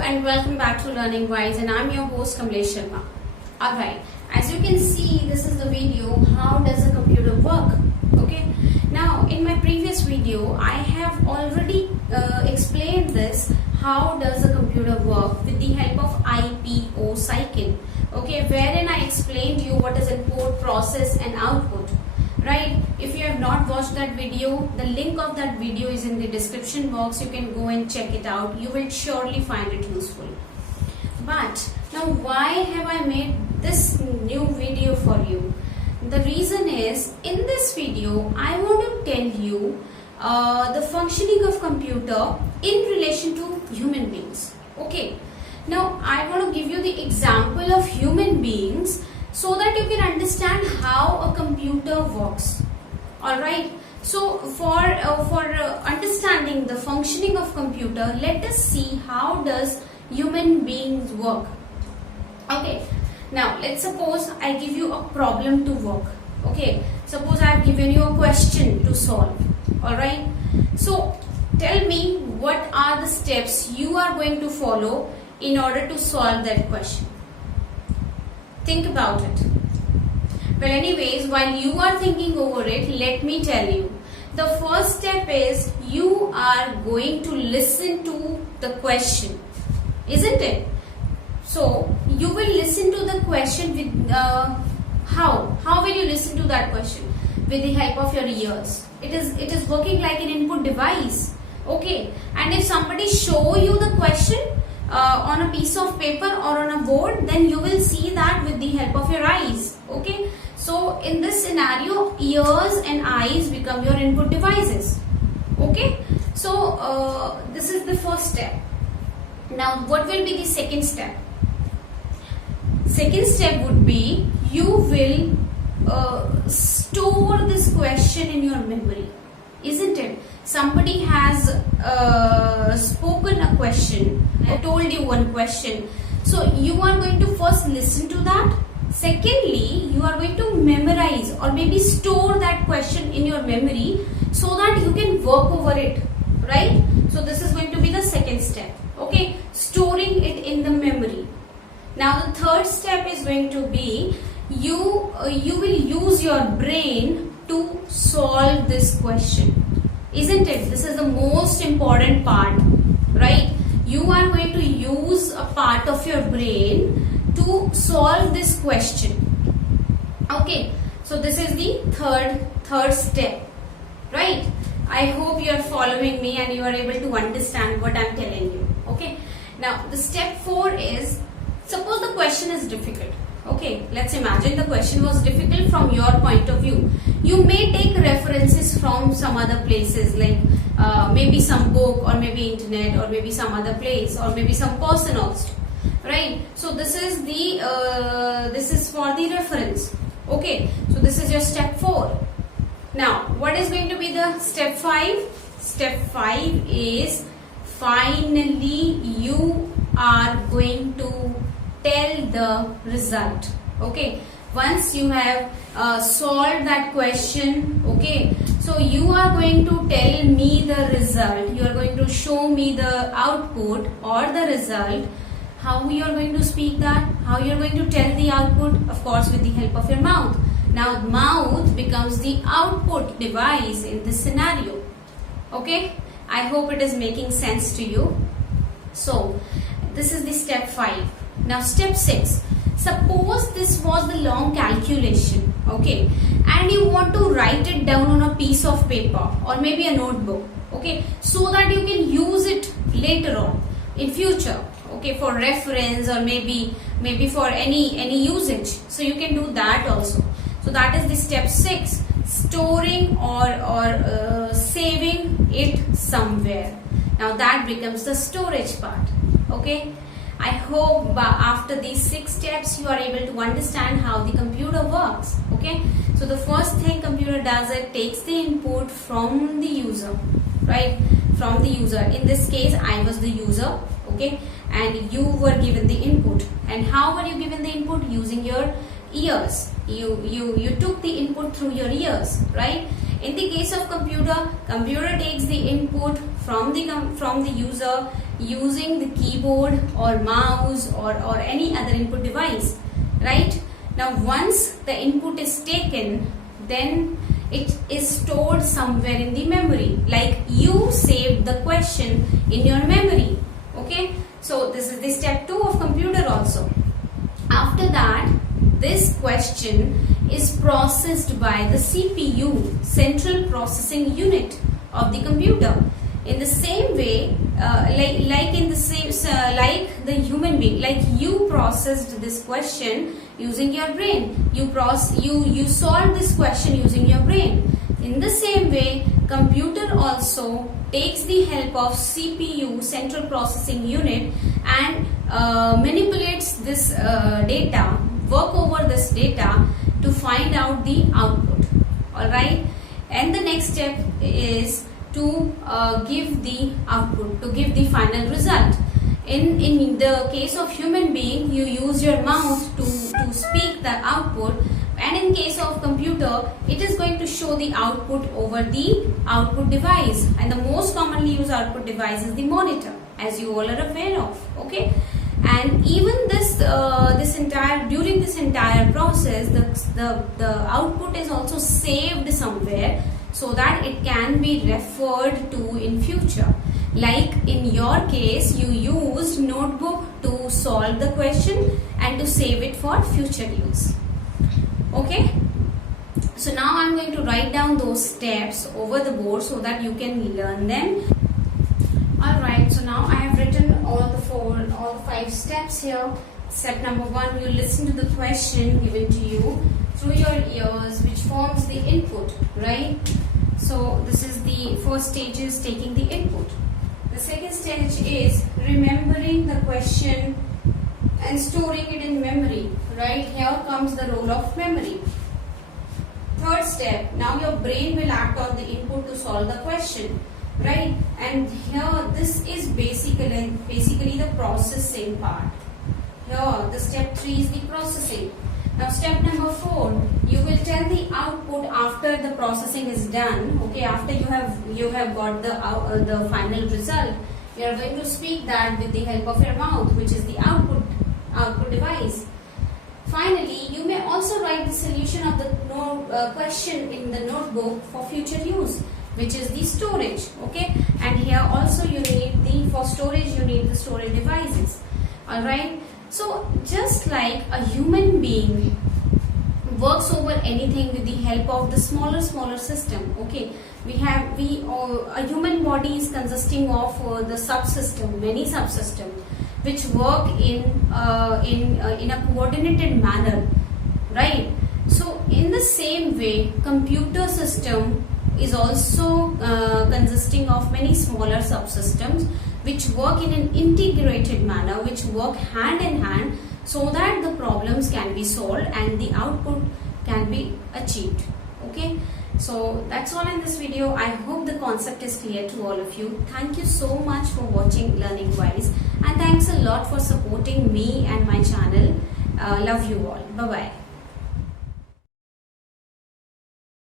and welcome back to Learning Wise, and I'm your host Kamlesh Sharma. Alright, as you can see, this is the video, how does a computer work? Okay, now in my previous video I have already explained this, how does a computer work with the help of IPO cycle, okay, wherein I explained you what is input, process and output. Right, if you have not watched that video, the link of that video is in the description box. You can go and check it out. You will surely find it useful. But now, why have I made this new video for you? The reason is, in this video I want to tell you the functioning of computer in relation to human beings. Okay, now I want to give you the example of human beings so that you can understand how a computer works. Alright, so for understanding the functioning of computer, let us see how does human beings work. Okay, now let's suppose I give you a problem to work. Okay, suppose I have given you a question to solve. Alright, so tell me what are the steps you are going to follow in order to solve that question. Think about it. Well, anyways, while you are thinking over it, let me tell you. The first step is you are going to listen to the question, isn't it? So you will listen to the question with how? How will you listen to that question? With the help of your ears. It is working like an input device. Okay. And if somebody show you the question on a piece of paper or on a board, then you will see that with the help of your eyes. Okay, so in this scenario, ears and eyes become your input devices. Okay, so this is the first step. Now what will be the second step? Second step would be you will store this question in your memory, isn't it? Somebody has spoken a question. I told you one question. So you are going to first listen to that. Secondly, you are going to memorize or maybe store that question in your memory so that you can work over it. Right? So this is going to be the second step. Okay? Storing it in the memory. Now the third step is going to be you will use your brain to solve this question. Isn't it? This is the most important part, right? You are going to use a part of your brain to solve this question. Okay, so this is the third step, right? I hope you are following me and you are able to understand what I am telling you. Okay, now the step 4 is, suppose the question is difficult. Okay, let's imagine the question was difficult from your point of view. You may take references from some other places, like maybe some book or maybe internet or maybe some other place or maybe some person also, right? So this is the this is for the reference. Okay, so this is your step 4. Now what is going to be the step 5? Step 5 is finally you are going to tell the result. Okay, once you have solved that question, okay, so you are going to tell me the result. You are going to show me the output or the result. How you are going to speak that? How you are going to tell the output? Of course, with the help of your mouth. Now mouth becomes the output device in this scenario. Okay, I hope it is making sense to you. So this is the step 5. Now step 6. Suppose this was the long calculation, okay, and you want to write it down on a piece of paper or maybe a notebook, okay, so that you can use it later on in future, okay, for reference or maybe for any usage. So you can do that also. So that is the step 6, storing or saving it somewhere. Now that becomes the storage part. Okay, I hope after these 6 steps you are able to understand how the computer works. Okay, so the first thing computer does, it takes the input from the user, right? From the user. In this case, I was the user, okay, and you were given the input. And how were you given the input? Using your ears. You took the input through your ears, right? In the case of computer takes the input from the user using the keyboard or mouse or any other input device, right? Now once the input is taken, then it is stored somewhere in the memory, like you saved the question in your memory. Okay, so this is the step 2 of computer also. After that, this question is processed by the CPU, central processing unit of the computer. In the same way, like the human being, like you processed this question using your brain. You solved this question using your brain. In the same way, computer also takes the help of CPU, central processing unit, and manipulates this data, work over this data to find out the output. Alright, and the next step is to give the output, to give the final result. In the case of human being, you use your mouth to speak the output, and in case of computer, it is going to show the output over the output device, and the most commonly used output device is the monitor, as you all are aware of. Okay, and even during this entire process, the output is also saved somewhere so that it can be referred to in future. Like in your case, you used notebook to solve the question and to save it for future use. Okay, so now I'm going to write down those steps over the board so that you can learn them. Alright, so now I have written all the 5 steps here. Step number 1, you listen to the question given to you through your ears, which forms the input, right? So this is the first stage, is taking the input. The second stage is remembering the question and storing it in memory, right? Here comes the role of memory. Third step, now your brain will act on the input to solve the question, right? And here this is basically the processing part. Here the step 3 is the processing. Now step number 4, you will tell the output after the processing is done. Okay, after you have got the final result, you are going to speak that with the help of your mouth, which is the output device. Finally, you may also write the solution of the question in the notebook for future use, which is the storage. Okay, and here also for storage you need the storage devices. Alright, so just like a human being works over anything with the help of the smaller system. Okay, a human body is consisting of many subsystems which work in a coordinated manner, right? So in the same way, computer system is also consisting of many smaller subsystems which work in an integrated manner, which work hand in hand, so that the problems can be solved and the output can be achieved. Okay, so that's all in this video. I hope the concept is clear to all of you. Thank you so much for watching Learning Wise, and thanks a lot for supporting me and my channel. Love you all. Bye bye.